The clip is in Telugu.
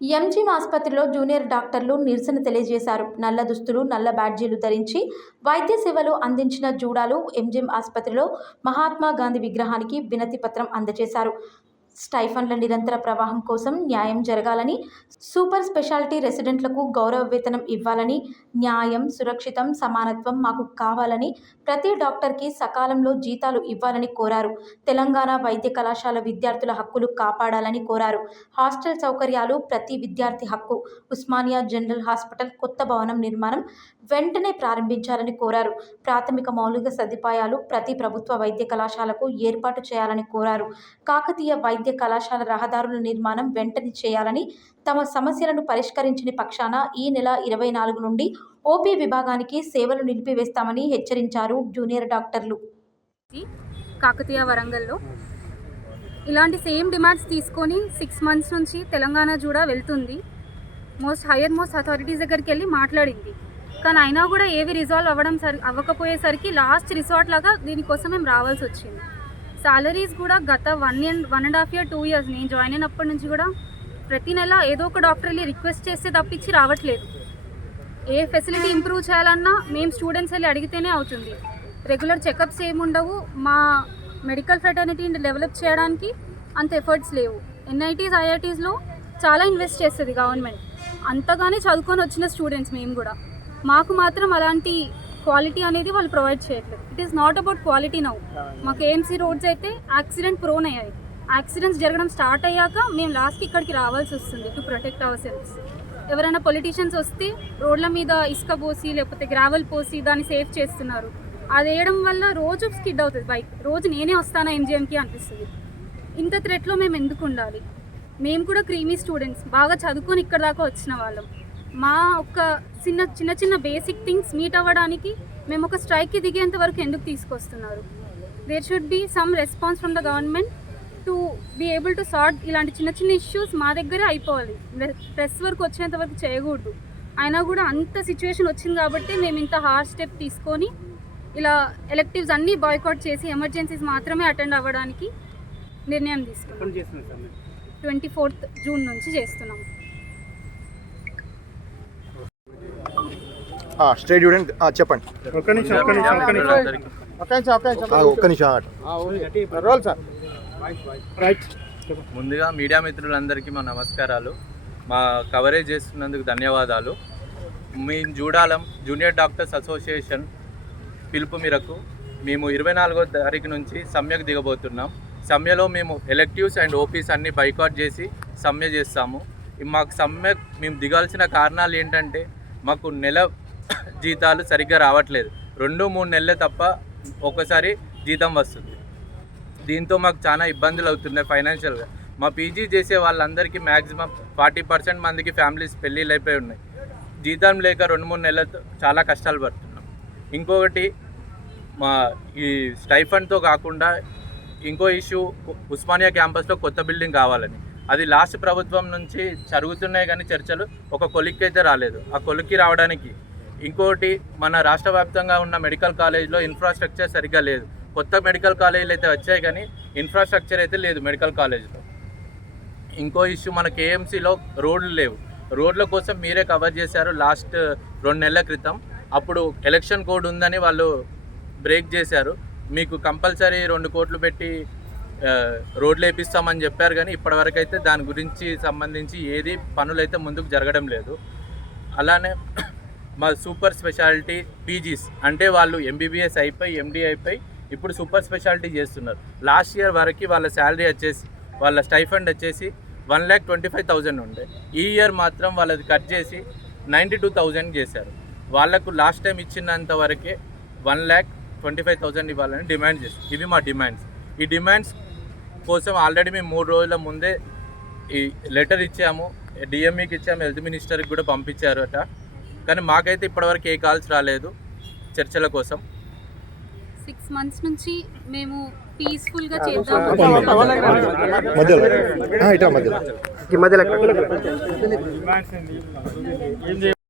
ఎంజీఎం ఆసుపత్రిలో జూనియర్ డాక్టర్లు నిరసన తెలియజేశారు. నల్ల దుస్తులు నల్ల బ్యాడ్జీలు ధరించి వైద్య సేవలు అందించిన జూడాలు ఎంజీఎం ఆసుపత్రిలో మహాత్మా గాంధీ విగ్రహానికి వినతి పత్రం అందజేశారు. స్టైఫన్ల నిరంతర ప్రవాహం కోసం న్యాయం జరగాలని సూపర్ స్పెషాలిటీ రెసిడెంట్లకు గౌరవ వేతనం ఇవ్వాలని న్యాయం సురక్షితం సమానత్వం మాకు కావాలని ప్రతి డాక్టర్కి సకాలంలో జీతాలు ఇవ్వాలని కోరారు. తెలంగాణ వైద్య కళాశాల విద్యార్థుల హక్కులు కాపాడాలని కోరారు. హాస్టల్ సౌకర్యాలు ప్రతి విద్యార్థి హక్కు. ఉస్మానియా జనరల్ హాస్పిటల్ కొత్త భవనం నిర్మాణం వెంటనే ప్రారంభించాలని కోరారు. ప్రాథమిక మౌలిక సదుపాయాలు ప్రతి ప్రభుత్వ వైద్య కళాశాలకు ఏర్పాటు చేయాలని కోరారు. కాకతీయ వైద్య కళాశాల రహదారుల నిర్మాణం వెంటనే చేయాలని తమ సమస్యలను పరిష్కరించని పక్షాన ఈ నెల ఇరవై నాలుగు నుండి ఓపీ విభాగానికి సేవలు నిలిపివేస్తామని హెచ్చరించారు జూనియర్ డాక్టర్లు. కాకతీయ వరంగల్లో ఇలాంటి సేమ్ డిమాండ్స్ తీసుకొని సిక్స్ మంత్స్ నుంచి తెలంగాణ కూడా వెళ్తుంది. మోస్ట్ హయ్యర్ మోస్ట్ అథారిటీస్ దగ్గరికి వెళ్ళి మాట్లాడింది. కానీ అయినా కూడా ఏవి రిజాల్వ్ అవ్వడం సరి అవ్వకపోయేసరికి లాస్ట్ రిసార్ట్ లాగా దీనికోసం మేము రావాల్సి వచ్చింది. సాలరీస్ కూడా గత one year one and half year two years నేను జాయిన్ అయినప్పటి నుంచి కూడా ప్రతి నెల ఏదో ఒక డాక్టర్ వెళ్ళి రిక్వెస్ట్ చేస్తే తప్పించి రావట్లేదు. ఏ ఫెసిలిటీ ఇంప్రూవ్ చేయాలన్నా మేము స్టూడెంట్స్ వెళ్ళి అడిగితేనే అవుతుంది. రెగ్యులర్ చెకప్స్ ఏముండవు. మా మెడికల్ ఫ్రెటర్నిటీని డెవలప్ చేయడానికి అంత ఎఫర్ట్స్ లేవు. ఎన్ఐటీస్ ఐఐటీస్లో చాలా ఇన్వెస్ట్ చేస్తుంది గవర్నమెంట్ అంతగానే చదువుకొని వచ్చిన స్టూడెంట్స్ మేము కూడా. మాకు మాత్రం అలాంటి క్వాలిటీ అనేది వాళ్ళు ప్రొవైడ్ చేయట్లేదు. It is not about quality now మాకు ఏఎంసీ రోడ్స్ అయితే యాక్సిడెంట్ ప్రోన్ అయ్యాయి. యాక్సిడెంట్స్ జరగడం స్టార్ట్ అయ్యాక మేము లాస్ట్కి ఇక్కడికి రావాల్సి వస్తుంది టు ప్రొటెక్ట్ అవర్ సెల్ఫ్స్ ఎవరైనా పొలిటీషియన్స్ వస్తే రోడ్ల మీద ఇసుక పోసి లేకపోతే గ్రావెల్ పోసి దాన్ని సేఫ్ చేస్తున్నారు. అది వేయడం వల్ల రోజు స్కిడ్ అవుతుంది. బైక్ రోజు నేనే వస్తానా ఎంజిఎంకి అనిపిస్తుంది. ఇంత థ్రెట్లో మేము ఎందుకు ఉండాలి? మేము కూడా క్రీమీ స్టూడెంట్స్ బాగా చదువుకొని ఇక్కడ దాకా వచ్చిన వాళ్ళం. మా ఒక చిన్న చిన్న చిన్న బేసిక్ థింగ్స్ మీట్ అవ్వడానికి మేము ఒక స్ట్రైక్కి దిగేంత వరకు ఎందుకు తీసుకొస్తున్నారు? There should be some response from the government to be able to sort ఇలాంటి చిన్న చిన్న ఇష్యూస్ మా దగ్గరే అయిపోవాలి. ప్రెస్ వరకు వచ్చేంత వరకు చేయకూడదు. అయినా కూడా అంత సిచ్యువేషన్ వచ్చింది కాబట్టి మేము ఇంత హార్డ్ స్టెప్ తీసుకొని ఇలా ఎలెక్టివ్స్ అన్నీ బాయ్కాట్ చేసి ఎమర్జెన్సీస్ మాత్రమే అటెండ్ అవ్వడానికి నిర్ణయం తీసుకున్నాం? ట్వంటీ ఫోర్త్ జూన్ నుంచి చేస్తున్నాం. స్టేట్ స్టూడెంట్ చెప్పండి. ఒక్క నిమిషం ఒక్క నిమిషం ఒక్క నిమిషం. ఒక్క నిమిషం ఒక్క నిమిషం. ఒక్క నిమిషం ఆగండి. Roll sir. రైట్. ముందుగా మీడియా మిత్రులందరికీ మా నమస్కారాలు. మా కవరేజ్ చేస్తున్నందుకు ధన్యవాదాలు. మేము చూడాలం జూనియర్ డాక్టర్స్ అసోసియేషన్ పిలుపు మేరకు మేము ఇరవై నాలుగో తారీఖు నుంచి సమ్మెకు దిగబోతున్నాం. సమ్మెలో మేము ఎలెక్టివ్స్ అండ్ ఓపీస్ అన్ని బైకాట్ చేసి సమ్మె చేస్తాము. మాకు సమ్మె మేము దిగాల్సిన కారణాలు ఏంటంటే మాకు నెల జీతాలు సరిగ్గా రావట్లేదు. రెండు మూడు నెలలే తప్ప ఒక్కసారి జీతం వస్తుంది. దీంతో మాకు చాలా ఇబ్బందులు అవుతున్నాయి ఫైనాన్షియల్గా. మా పీజీ చేసే వాళ్ళందరికీ మ్యాక్సిమం ఫార్టీ పర్సెంట్ మందికి ఫ్యామిలీస్ పెళ్ళిళ్ళు అయిపోయి ఉన్నాయి. జీతం లేక రెండు మూడు నెలలతో చాలా కష్టాలు పడుతున్నాం. ఇంకొకటి మా ఈ స్టైఫండ్తో కాకుండా ఇంకో ఇష్యూ ఉస్మానియా క్యాంపస్లో కొత్త బిల్డింగ్ కావాలని. అది లాస్ట్ ప్రభుత్వం నుంచి జరుగుతున్నాయి కానీ చర్చలు ఒక కొలిక్కి అయితే రాలేదు. ఆ కొలిక్కి రావడానికి ఇంకోటి మన రాష్ట్ర వ్యాప్తంగా ఉన్న మెడికల్ కాలేజ్లో ఇన్ఫ్రాస్ట్రక్చర్ సరిగ్గా లేదు. కొత్త మెడికల్ కాలేజీలు అయితే వచ్చాయి కానీ ఇన్ఫ్రాస్ట్రక్చర్ అయితే లేదు మెడికల్ కాలేజ్లో. ఇంకో ఇష్యూ మన కేఎంసీలో రోడ్లు లేవు. రోడ్ల కోసం మీరే కవర్ చేశారు లాస్ట్ రెండు నెలల క్రితం. అప్పుడు ఎలక్షన్ కోడ్ ఉందని వాళ్ళు బ్రేక్ చేశారు. మీకు కంపల్సరీ రెండు కోట్లు పెట్టి రోడ్లు వేపిస్తామని చెప్పారు కానీ ఇప్పటివరకు అయితే దాని గురించి సంబంధించి ఏది పనులు అయితే ముందుకు జరగడం లేదు. అలానే మా సూపర్ స్పెషాలిటీ పీజీస్. అంటే వాళ్ళు ఎంబీబీఎస్ అయిపోయి ఎండీ అయిపోయి ఇప్పుడు సూపర్ స్పెషాలిటీ చేస్తున్నారు. లాస్ట్ ఇయర్ వరకు వాళ్ళ శాలరీ వచ్చేసి వాళ్ళ స్టైఫండ్ వచ్చేసి one lakh twenty five thousand ఉండే. ఈ ఇయర్ మాత్రం వాళ్ళది కట్ చేసి నైంటీ టూ థౌజండ్ చేశారు. వాళ్ళకు లాస్ట్ టైం ఇచ్చినంత వరకే one lakh twenty five thousand ఇవ్వాలని డిమాండ్ చేసి ఇవి మా డిమాండ్స్. ఈ డిమాండ్స్ కోసం ఆల్రెడీ మేము మూడు రోజుల ముందే ఈ లెటర్ ఇచ్చాము. డిఎంఈకి ఇచ్చాము హెల్త్ మినిస్టర్కి కూడా పంపించారు అట కానీ మాకైతే ఇప్పటివరకు ఏ కాల్స్ రాలేదు చర్చల కోసం. సిక్స్ మంత్స్ నుంచి మేము పీస్ఫుల్గా చేద్దాం మధ్యలో. ఆ, ఇటా మధ్యలో.